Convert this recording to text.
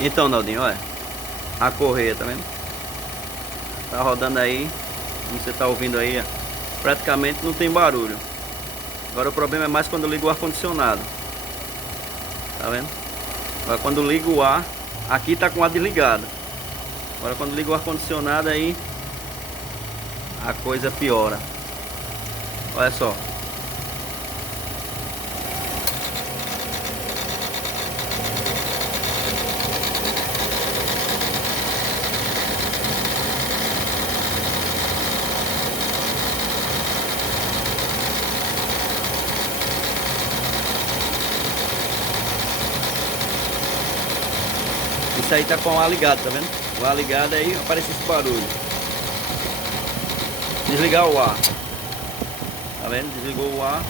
Então, Naldinho, olha, a correia, tá vendo? Tá rodando aí, como você tá ouvindo aí, ó, praticamente não tem barulho. Agora o problema é mais quando eu ligo o ar-condicionado. Tá vendo? Agora quando ligo o ar, aqui tá com o ar desligado. Agora quando ligo o ar-condicionado aí, a coisa piora. Olha só. Isso aí tá com o ar ligado, tá vendo? O ar ligado aí, aparece esse barulho. Desligar o ar. Tá vendo? Desligou o ar.